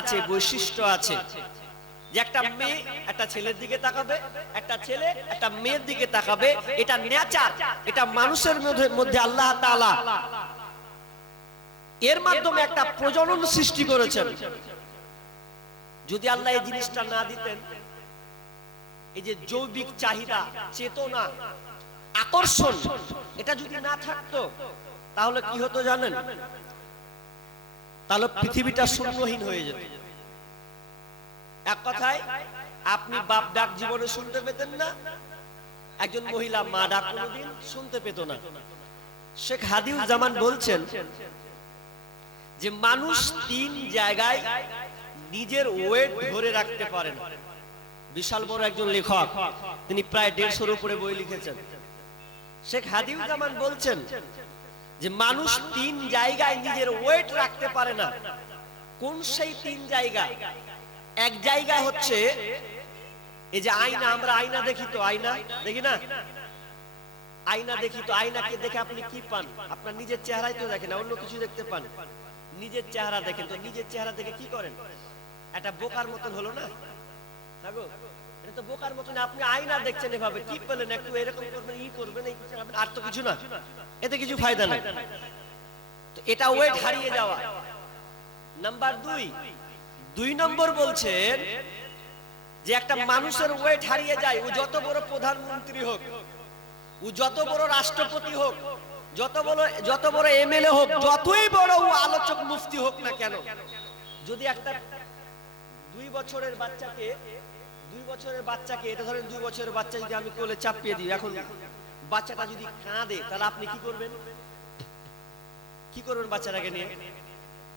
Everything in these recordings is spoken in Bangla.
আছে, বৈশিষ্ট্য আছে। যে একটা মেয়ে একটা ছেলের দিকে তাকাবে, একটা ছেলে একটা মেয়ের দিকে তাকাবে, এটা নেচার এটা মানুষের মধ্যে আল্লাহ তাআলা এর মাধ্যমে একটা প্রজনন সৃষ্টি করেছেন। যদি আল্লাহ এই জিনিসটা না দিতেন, এই যে জৈবিক চাহিদা, চেতনা, আকর্ষণ, এটা যদি না থাকতো, তাহলে কি হতো জানেন? তাহলে পৃথিবীটা শূন্যহীন হয়ে যেত এক কথায়, আপনি বাপ ডাক জীবনে শুনতে পেতেন না, একজন মহিলা মা ডাক কোনোদিন শুনতে পেত না। শেখ হাদিউল জামান বলছেন যে, মানুষ তিন জায়গায় নিজের ওয়েট ধরে রাখতে পারেন বিশাল বড় একজন লেখক, তিনি প্রায় দেড়শোর উপরে বই লিখেছেন। শেখ হাদিউল জামান বলছেন যে মানুষ তিন জায়গায় নিজের ওয়েট রাখতে পারে না। কোন সেই তিন জায়গা? এক জায়গা হচ্ছে, এই যে আয়না, আমরা আয়না দেখি তো, আয়না? দেখি না? আয়না দেখি তো, আয়নাকে দেখে আপনি কি পান? আপনার নিজের চেহারাই তো দেখেন অন্য কিছু দেখতে পান। নিজের চেহারা দেখেন তো, নিজের চেহারা দেখে কি করেন? একটা বোকার মতন হলো না? তো বোকার মতন আপনি আয়না দেখছেন এভাবে, কি পেলেন একটু এরকম করবেন, ই করবেন আর তো কিছু না। এতে কিছু ফায়দা নাই। তো এটা ওয়েট হারিয়ে যাওয়া। নাম্বার দুই। দুই নম্বর বলছেন যে একটা মানুষের ওয়েট হারিয়ে যায়, ও যত বড় প্রধানমন্ত্রী হোক, ও যত বড় রাষ্ট্রপতি হোক, যত বড় যত বড় এমএলএ হোক, যতই বড় ও আলোচক মুফতি হোক না কেন, যদি একটা দুই বছরের বাচ্চাকে বছরের বাচ্চাকে, এটা ধরেন দুই বছরের বাচ্চা যদি আমি কোলে চাপিয়ে দিই, এখন বাচ্চাটা যদি কাঁদে, তাহলে আপনি কি করবেন? কি করবেন বাচ্চাটাকে নিয়ে?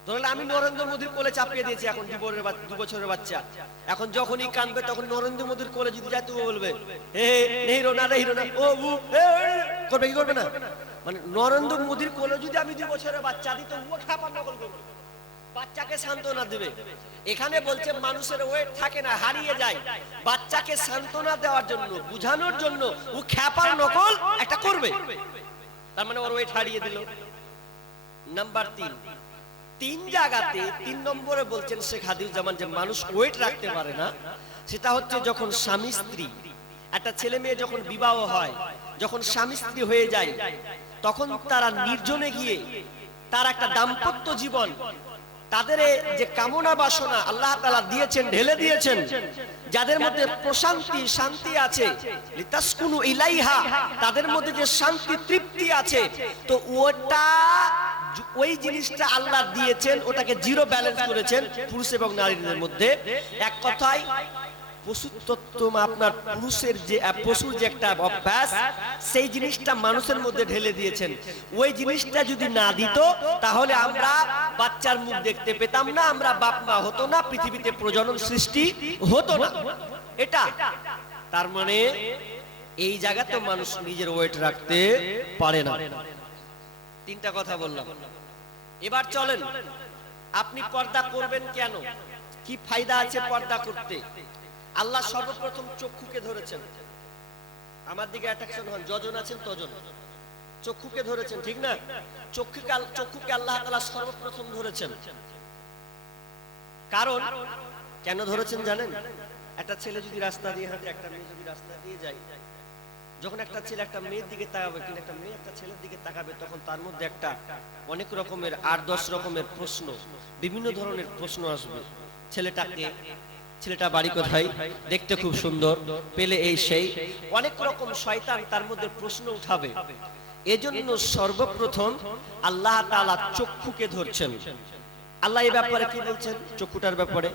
ধরুন আমি নরেন্দ্র মোদীর কোলে চাপিয়ে দিয়েছি এখন দু বছরের দু বছরের বাচ্চা। এখন যখনই কাঁদবে, তখন নরেন্দ্র মোদীর কোলে যদি যায় তুমি বলবে, হে নেহিরো না নেহিরো না, ও করবে কি করবে না? মানে নরেন্দ্র মোদীর কোলে যদি আমি দু বছরের বাচ্চা দিই তো ও খাবার নকল করবে। বাচ্চাকে সান্ত্বনা দেবে। এখানে বলছে মানুষের ওয়েট থাকে না, হারিয়ে যায়। বাচ্চাকে সান্ত্বনা দেওয়ার জন্য, বুঝানোর জন্য ও খ্যাপার নকল একটা করবে। তার মানে ওর ওয়েট হারিয়ে দিল। নাম্বার তিন। তিন জায়গাতে তিন নম্বরে বলছেন শেখ হাদিউজ্জামান যে মানুষ ওয়েট রাখতে পারে না, সেটা হচ্ছে যখন স্বামী স্ত্রী, একটা ছেলে মেয়ে যখন বিবাহ হয়, যখন স্বামী স্ত্রী হয়ে যায়, তখন তারা নির্জনে গিয়ে তার একটা দাম্পত্য জীবন তাদের যে কামনা বাসনা আল্লাহ তালা দিয়েছেন, ঢেলে দিয়েছেন, যাদের মধ্যে প্রশান্তি, শান্তি আছে ইলাইহা, তাদের মধ্যে যে শান্তি, তৃপ্তি আছে, তো ওটা ওই জিনিসটা আল্লাহ দিয়েছেন, ওটাকে জিরো ব্যালেন্স করেছেন পুরুষ এবং নারীদের মধ্যে। এক কথায় আপনার পুরুষের যে পশুর যে একটা অভ্যাস, সেই জিনিসটা মানুষের মধ্যে ঢেলে দিয়েছেন। ওই জিনিসটা যদি না দিত, তাহলে আমরা বাচ্চার মুখ দেখতে পেতাম না, আমরা বাপ মা হতো না, পৃথিবীতে প্রজনন সৃষ্টি হতো না। এটা। তার মানে এই জায়গাতে মানুষ নিজের ওয়েট রাখতে পারে না। তিনটা কথা বললাম। এবার চলেন, আপনি পর্দা করবেন কেন? কি ফায়দা আছে পর্দা করতে? আল্লাহ সর্বপ্রথম চক্ষুকে ধরেছেন। আমার দিকে অ্যাট্রাকশন হন, যজন আছেন, তজন। চক্ষুকে ধরেছেন, ঠিক না? চক্ষুকে চক্ষুকে আল্লাহ তাআলা সর্বপ্রথম ধরেছেন। কারণ কেন ধরেছেন জানেন? একটা ছেলে যদি রাস্তা দিয়ে হাঁটে, একটা মেয়ে যদি রাস্তা দিয়ে যায়, যখন একটা ছেলে একটা মেয়ের দিকে তাকাবে, কিন্তু একটা মেয়ে একটা ছেলের দিকে তাকাবে, তখন তার মধ্যে একটা অনেক রকমের আট দশ রকমের প্রশ্ন, বিভিন্ন ধরনের প্রশ্ন আসবে। ছেলেটাকে ছেলেটা বাড়ি কোথায় দেখতে খুব সুন্দর পেলে এই সেই অনেক রকম শয়তান তার মধ্যে প্রশ্ন উঠাবে এজন্য সর্বপ্রথম আল্লাহ তাআলা চক্ষুকে ধরছেন আল্লাহ এই ব্যাপারে কি বলছেন চক্ষুটার ব্যাপারে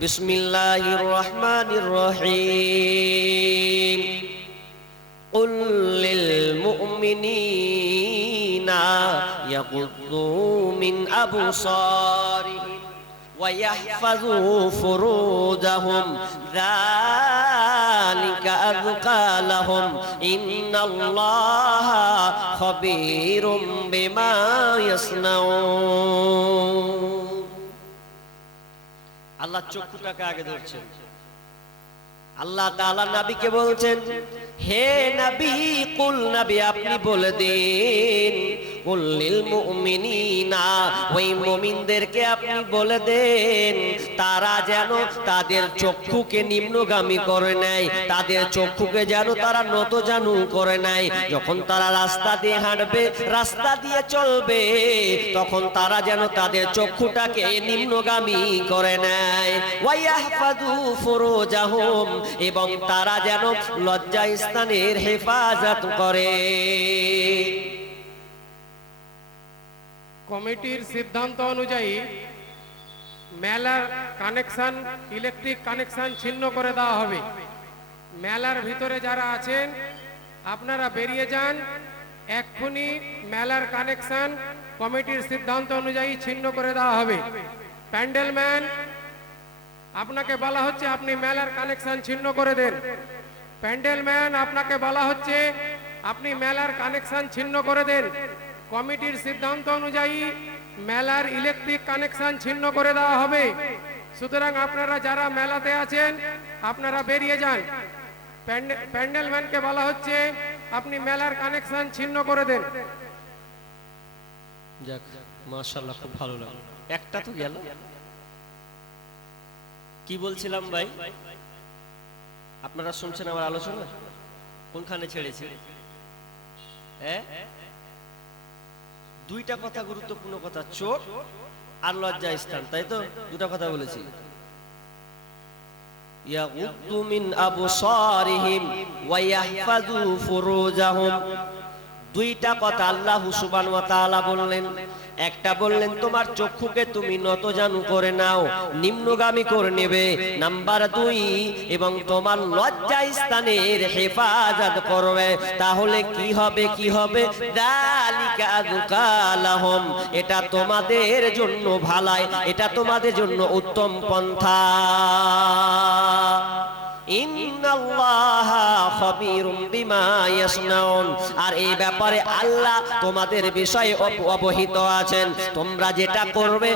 বিসমিল্লাহির রহমানির রহিম قل للمؤمنين يغضوا من أبصارهم ويحفظوا فروجهم ذلك أذكى لهم إن الله خبير بما يصنعون আল্লাহ চক্ষুটাকে আগে ধরছেন আল্লাহ তাআলা নবীকে বলছেন হে নবী, কুল নবী, আপনি বলে দিন। কুল্লিল মুমিনিনা, ওই মুমিনদেরকে আপনি বলে দেন। তারা যেন তাদের চক্ষুকে নিম্নগামী করে নেয়, তাদের চক্ষুকে যেন তারা নত জানু করে নেয়। যখন তারা রাস্তা দিয়ে হাঁটবে, রাস্তা দিয়ে চলবে, তখন তারা যেন তাদের চক্ষুটাকে নিম্নগামী করে নেয়। ওয়াইয়াহফাদু ফুরুজাহুম, এবং তারা যেন লজ্জা স্থানের হেফাজত করে। কমিটির সিদ্ধান্ত অনুযায়ী মেলার কানেকশন, ইলেকট্রিক কানেকশন ছিন্ন করে দেওয়া হবে। মেলার ভিতরে যারা আছেন, আপনারা বেরিয়ে যান। এক্ষুনি মেলার কানেকশন কমিটির সিদ্ধান্ত অনুযায়ী ছিন্ন করে দেওয়া হবে। প্যান্ডেলম্যান, আপনাকে বলা হচ্ছে আপনি মেলার কানেকশন ছিন্ন করে দেন। প্যান্ডেলম্যান আপনাকে বলা হচ্ছে, আপনি মেলার কানেকশন ছিন্ন করে দেন। কমিটির সিদ্ধান্ত অনুযায়ী মেলার ইলেকট্রিক কানেকশন ছিন্ন করে দেওয়া হবে। সুতরাং আপনারা যারা মেলাতে আছেন, আপনারা বেরিয়ে যান। প্যান্ডে- প্যান্ডেলম্যানকে বলা হচ্ছে, আপনি মেলার কানেকশন ছিন্ন করে দেন। যাক, মাশাআল্লাহ, খুব ভালো লাগল। একটা তো গেল। কি বলছিলাম ভাই? আপনারা শুনছেন আমার আলোচনা? কোনখানে ছেড়েছে? হ্যাঁ? দুইটা কথা গুরুত্বপূর্ণ কথা চোখ আর লজ্জা স্থান, তাই তো? দুটা কথা বলেছি। ইয়াগুদ্দু মিন আবসারিহিম ওয়া ইয়াহফাযু ফুরুজাহুম। দুইটা কথা আল্লাহ তাআলা বললেন। একটা বললেন, তোমার চক্ষুকে তুমি নত জানু করে নাও, নিম্নগামী করে নেবে। নাম্বার দুই, এবং তোমার লজ্জা স্থানের হেফাজত করবে। তাহলে কি হবে কি হবে? এটা তোমাদের জন্য ভালাই, এটা তোমাদের জন্য উত্তম পন্থা। আর এই ব্যাপারে আল্লাহ তোমাদের বিষয়ে অবহিত আছেন। তোমরা যেটা করবে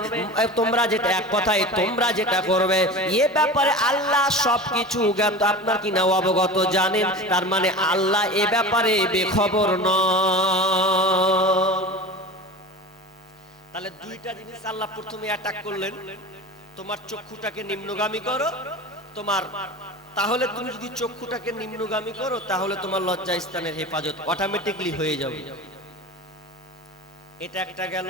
তোমরা যেটা, এক কথায় তোমরা যেটা করবে, এ ব্যাপারে আল্লাহ সবকিছু জ্ঞাত। আপনার কিনা অবগত জানেন? তার মানে আল্লাহ এ ব্যাপারে বেখবর নয় তাহলে দুইটা জিনিস আল্লাহ প্রথমে অ্যাটাক করলেন। তোমার চক্ষুটাকে নিম্নগামী করো, তোমার তাহলে তুমি যদি চক্ষুটাকে নিম্নগামী করো, তাহলে তোমার লজ্জা স্থানের হেফাজত অটোমেটিকলি হয়ে যাবে। এটা একটা গেল।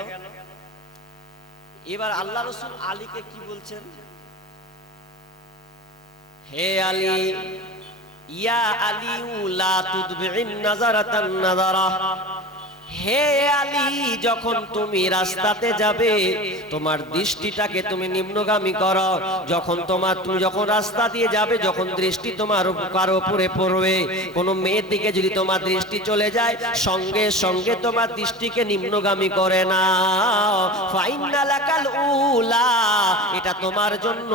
এবার আল্লাহ রসুল আলীকে কি বলছেন? হে আলী, ইয়া আলী লা তুদবিন নাজারাতান নাজারা। হে আলী, যখন তুমি রাস্তাতে যাবে, তোমার দৃষ্টিটাকে তুমি নিম্নগামী করো। যখন তোমার তুমি যখন রাস্তা দিয়ে যাবে, যখন দৃষ্টি তোমার কারও উপরে পড়বে? কোনো মেয়ের দিকে যদি তোমার দৃষ্টি চলে যায়, সঙ্গে সঙ্গে তোমার দৃষ্টিকে নিম্নগামী করে না ফাইনালাকাল উলা, এটা তোমার জন্য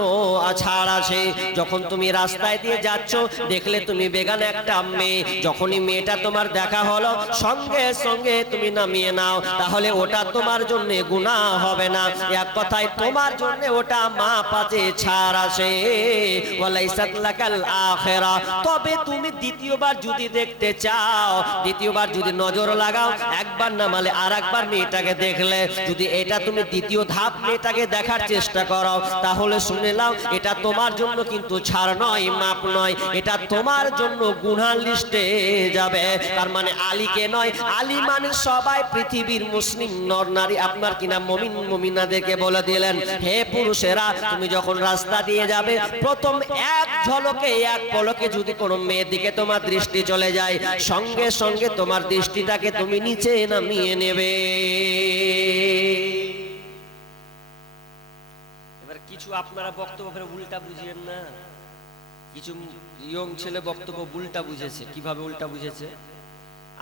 ছাড় আছে। যখন তুমি রাস্তায় দিয়ে যাচ্ছ, দেখলে তুমি বেগান একটা মেয়ে। যখনই মেয়েটা তোমার দেখা হলো, সঙ্গে সঙ্গে তুমি নামিয়ে নাও, তাহলে ওটা তোমার জন্য গুণা হবে না। এক কথায়, তোমার জন্য ওটা মা পাচে ছাড় আসে তবে তুমি দ্বিতীয়বার যদি দেখতে চাও, দ্বিতীয়বার যদি নজর লাগাও, একবার নামালে আর একবার মেয়েটাকে দেখলে। যদি এটা তুমি দ্বিতীয় ধাপ মেয়েটাকে দেখার চেষ্টা করো, তাহলে শুনে নাও, এটা তোমার জন্য কিন্তু ছাড় নয়, মাপ নয়। এটা তোমার জন্য গুনার লিস্টে যাবে। তার মানে আলীকে নয়, আলী মানে সবাই পৃথিবীর মুসলিম নর, নারী, আপনার কিনা মমিন মমিনাদেরকে বলে দিলেন, হে পুরুষেরা, তুমি যখন রাস্তা দিয়ে যাবে, প্রথম এক ঝলকে, এক পলকে যদি কোনো মেয়ের দিকে তোমার দৃষ্টি চলে যায়, সঙ্গে সঙ্গে তোমার দৃষ্টিটাকে তুমি নিচে নামিয়ে নেবে। কিছু আপনারা বক্তব্য উল্টা বুঝিয়েন না। কিছু ইয়ং ছেলে বক্তব্য উল্টা বুঝেছে। কীভাবে উল্টা বুঝেছে?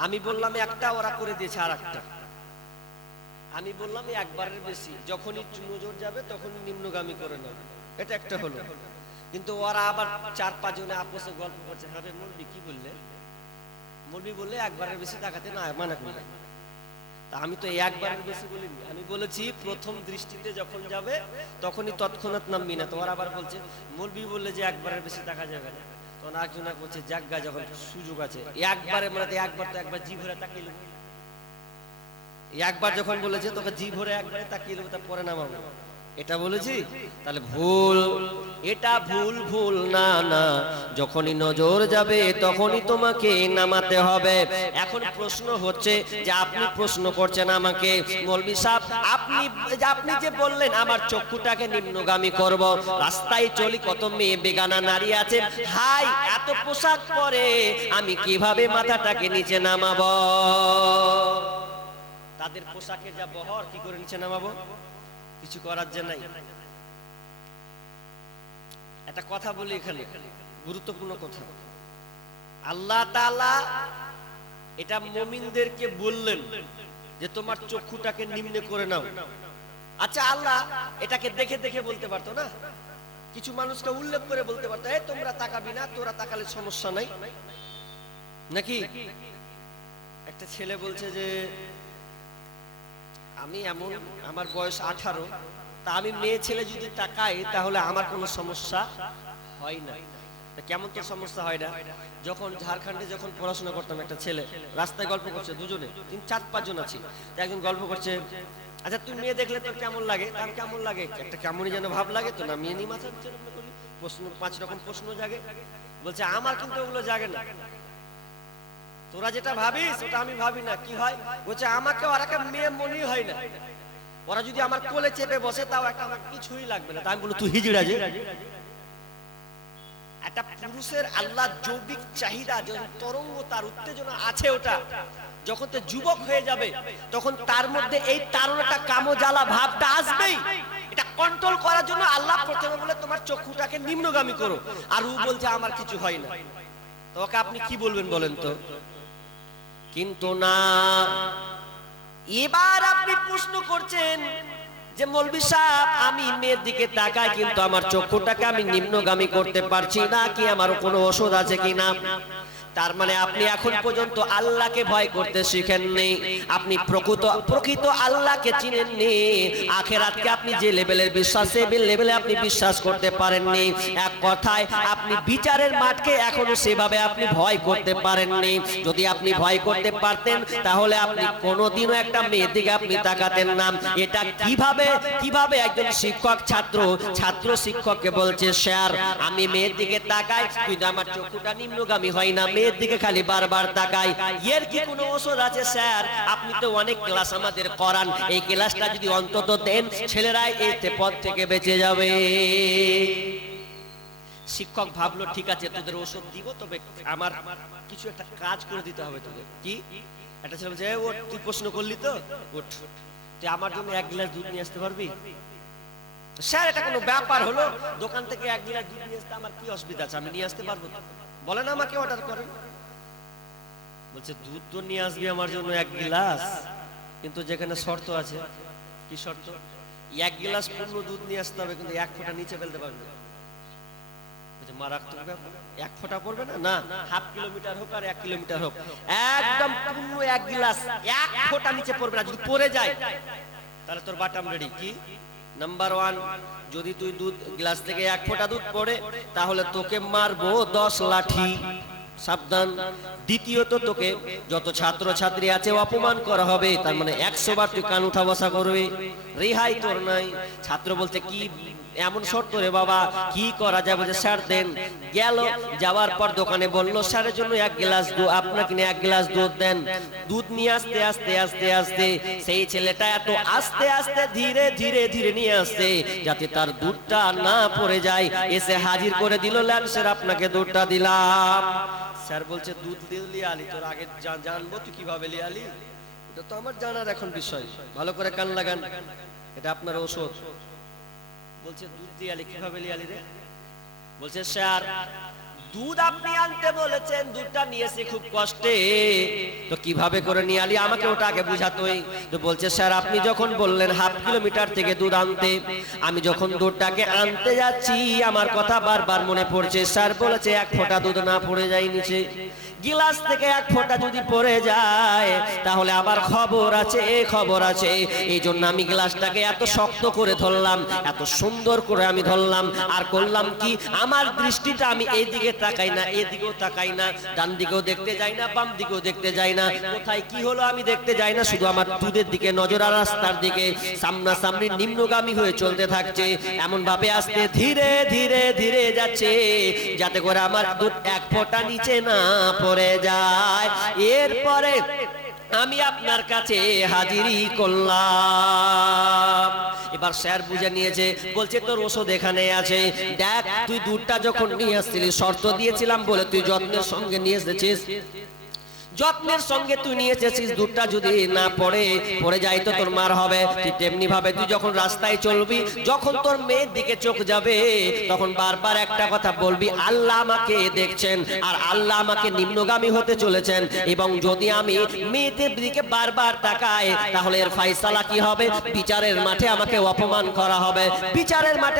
আমি বললাম একটা ওরা করে দিয়েছে আর একটা আমি বললাম একবারের বেশি। যখনই নজর যাবে, তখনই নিম্নগামী করে নেবে। এটা একটা হলো। কিন্তু ওরা আবার চার পাঁচ জনে আপোষে গল্প করছে। হবে মুরবি কি বললে? মুরবি বললে, একবারের বেশি দেখাতে না, মানা করলে তা আমি তো একবারের বেশি বলিনি। আমি বলেছি, প্রথম দৃষ্টিতে যখন যাবে, তখনই তৎক্ষণাৎ নামবি না তোমার আবার বলছে মুরবি বললে যে একবারের বেশি দেখা যাবে না। তখন একজন এক বলছে জাগা যখন সুযোগ আছে। একবারে মানে একবার তো একবার জিভরে তাকিয়ে এই একবার যখন বলেছে, তোকে জি ভরে একবারে তাকিয়ে দেবো তার পরে নামাবো। এটা বলেছি? তাহলে ভুল। এটা ভুল ভুল, না না। যখনই নজর যাবে, তখনই তোমাকে নামাতে হবে। এখন প্রশ্ন হচ্ছে যে আপনি প্রশ্ন করছেন আমাকে। মৌলবি সাহেব, আপনি আপনি যে বললেন, আমার চক্ষুটাকে নিম্নগামী করব। রাস্তায় চলি, কত মেয়ে বেগানা নারী আছে। হাই, এত পোশাক পরে আমি কীভাবে মাথাটাকে নিচে নামাবো? তাদের পোশাকের যা বহর, কি করে নিচে নামাবো? কিছু করার যে নাই। একটা কথা বলি এখানে, গুরুত্বপূর্ণ কথা। আল্লাহ এটা মুমিনদেরকে বললেন যে তোমার চক্ষুটাকে নিম্নে করে নাও। আচ্ছা আল্লাহ এটাকে দেখে দেখে বলতে পারতো না? কিছু মানুষকে উল্লেখ করে বলতে পারতো এই তোমরা তাকাবি না, তোরা তাকালে সমস্যা নাই। নাকি? একটা ছেলে বলছে যে আমি এমন, আমার বয়স আঠারো, তা আমি মেয়ে ছেলে যদি তাকাই, তাহলে আমার কোনো সমস্যা হয় না। কেমন তো সমস্যা হয় না? যখন ঝাড়খণ্ডে যখন পড়াশোনা করতাম একটা ছেলে, রাস্তায় গল্প করছে দুজনে, তিন, চার, পাঁচজন আছি। একজন গল্প করছে আচ্ছা তুই মেয়ে দেখলে তোর কেমন লাগে? তার কেমন লাগে? একটা কেমনই যেন ভাব লাগে, তো না মেয়ে নিয়ে মাথা। প্রশ্ন, পাঁচ রকম প্রশ্ন জাগে। বলছে, আমার কিন্তু ওগুলো জাগে না। তোরা যেটা ভাবিস, ওটা আমি ভাবি না। কি হয়? বলছে আমাকে আর একটা মেয়ে মনেই হয় না। ওরা যদি আমার কোলে চেপে বসে, তাও একটা আমার কিছুই লাগবে না। আমি বলি তুই হিজড়া যে। একটা পুরুষের আল্লাহ জৈবিক চাহিদা যে তরঙ্গ, তার উত্তেজনা আছে ওটা। যখন তো যুবক হয়ে যাবে, তখন তার মধ্যে এই তারণটা কামো জ্বালা ভাবটা আসবেই। এটা কন্ট্রোল করার জন্য আল্লাহ প্রথমে বলে, তোমার চক্ষুটাকে নিম্নগামী করো। আর ও বলছে, আমার কিছু হয় না। তো ওকে আপনি কি বলবেন বলেন তো? কিন্তু না। এবার আপনি প্রশ্ন করছেন যে মৌলবি সাহেব, আমি মেয়ের দিকে তাকাই, কিন্তু আমার চক্ষুটাকে আমি নিম্নগামী করতে পারছি না, কি আমার কোনো ওষুধ আছে কি না তার মানে আপনি এখন পর্যন্ত আল্লাহকে ভয় করতে শিখেননি। আপনি প্রকৃত প্রকৃত আল্লাহকে চিনেননি। আখেরাতকে আপনি যে লেভেলের বিশ্বাস লেভেলে আপনি বিশ্বাস করতে পারেননি। এক কথায় আপনি বিচারের মাঠকে এখনও সেভাবে আপনি ভয় করতে পারেননি। যদি আপনি ভয় করতে পারতেন তাহলে আপনি কোনোদিনও একটা মেয়ের দিকে আপনি তাকাতেন না। এটা কীভাবে কীভাবে একজন শিক্ষক ছাত্র ছাত্র শিক্ষককে বলছে স্যার আমি মেয়ের দিকে তাকাই কিন্তু আমার চক্ষুটা নিম্নগামী হয় না মেয়ের দিকে খালি বারবার তাকাই। এর কি কোনো ওষুধ আছে স্যার? আপনি তো অনেক ক্লাস আমাদের করান। এই ক্লাসটা যদি অন্তত দেন ছেলেরাই এই পথ থেকে বেঁচে যাবে। শিক্ষক ভাবলো ঠিক আছে তোদের ওষুধ দিব তবে আমার কিছু একটা কাজ করে দিতে হবে তোদের। কি? একটা ছেলে "এ, ওঠ তুই প্রশ্ন করলি তো? ওঠ তুই আমার জন্য এক গ্লাস দুধ নিয়ে আসতে পারবি? স্যার এটা কোনো ব্যাপার হলো? দোকান থেকে এক গ্লাস দুধ নিয়ে আসতে আমার কি অসুবিধা আছে? আমি নিয়ে আসতে পারব তো? বলেন আমাকে অর্ডার করেন। বলছে, দুধ তো নিয়ে আসবি আমার জন্য এক গ্লাস, কিন্তু যেখানে শর্ত আছে। কি শর্ত? এক গ্লাস পূর্ণ দুধ নিয়ে আসতে হবে, কিন্তু এক ফোঁটা নিচে ফেলতে পারবে। না মারাত্মক ব্যাপার। এক ফোঁটা পড়বে না? না, হাফ কিলোমিটার হোক আর এক কিলোমিটার হোক। একদম পূর্ণ এক গ্লাস, এক ফোঁটা নিচে পড়বে না, যদি পড়ে যায়, তাহলে তোর বাটাম রেডি কি? নাম্বার ওয়ান যদি তুই দুধ, গ্লাস থেকে এক ফোঁটা দুধ পড়ে, তাহলে তোকে মারবো দশ লাঠি। সাবধান। দ্বিতীয়ত, তোকে যত ছাত্র ছাত্রী আছে অপমান করা হবে। তার মানে একশো বার তুই কান উঠা বসা করবে। রেহাই তোর নাই। ছাত্র বলতে কি এমন শর্ত রে বাবা, কি করা যাবে যে স্যার, দেন। গেল, যাওয়ার পর দোকানে বলল, স্যারের জন্য এক গ্লাস দুধ, আপনাকে এক গ্লাস দুধ দেন। দুধ নিয়ে আসতে আসতে আসতে আসতে সেই ছেলেটা এত আস্তে আস্তে ধীরে ধীরে ধীরে নিয়ে আসতে যাতে তার দুধটা না পড়ে যায়। এসে হাজির করে দিল, ল্যান স্যার, আপনাকে দুধটা দিলাম। স্যার বলছে, দুধ দিলি আলি তোর আগে জানব তুই কীভাবে লিয়ালি? এটা তো আমার জানার এখন বিষয়। ভালো করে কান লাগান। এটা আপনার ওষুধ। বলছে, দুধ দিয়ালি কীভাবে লিয়ালি রে? বলছে, স্যার, দুধ আপনি আনতে বলেছেন, দুধটা নিয়েছি খুব কষ্টে। তো কীভাবে করে নিয়ে আলি? আমাকে ওটা আগে বুঝাতোই। তো বলছে, স্যার, আপনি যখন বললেন হাফ কিলোমিটার থেকে দুধ আনতে, আমি যখন দুধটাকে আনতে যাচ্ছি, আমার কথা বারবার মনে পড়ছে। স্যার বলেছে, এক ফোঁটা দুধ না পড়ে যায় নিচে। গিলাস থেকে এক ফোঁটা যদি পড়ে যায়, তাহলে আবার খবর আছে খবর আছে। এই জন্য আমি গ্লাসটাকে এত শক্ত করে ধরলাম, এত সুন্দর করে আমি ধরলাম। আর করলাম কি? আমার দৃষ্টিটা আমি এইদিকে তাকাই না, এদিকেও তাকাই না ডান দিকেও দেখতে যাই না বাম দিকেও দেখতে যাই না। কোথায় কি হলো আমি দেখতে যাই না, শুধু আমার দুধের দিকে নজর আর রাস্তার দিকে। সামনাসামনি নিম্নগামী হয়ে চলতে থাকছে, এমন ভাবে আসতে ধীরে ধীরে ধীরে যাচ্ছে, যাতে করে আমার দুধ এক ফোঁটা নিচে না পড়ে যায়। এরপরে আমি আপনার কাছে হাজিরি করলাম। এবার স্যার বুঝে নিয়েছে, বলছে, তোর ওষুধ এখানে আছে। দেখ, তুই দুধটা যখন নিয়ে আসছিলি, শর্ত দিয়েছিলাম বলে তুই যত্নের সঙ্গে নিয়ে এসেছিস। যত্নের সঙ্গে তুই নিয়ে এসেছিস, দুধটা যদি না পড়ে পড়ে যায় তো তোর মার হবে। তুই তেমনি ভাবে তুই যখন রাস্তায় চলবি, যখন তোর মেয়ের দিকে চোখ যাবে, তখন বারবার একটা কথা বলবি, আল্লাহ আমাকে দেখছেন আর আল্লাহ আমাকে নিম্নগামী হতে চলেছেন এবং যদি আমি মেয়েদের দিকে বারবার তাকাই, তাহলে এর ফাইসালা কি হবে? বিচারের মাঠে আমাকে অপমান করা হবে। বিচারের মাঠে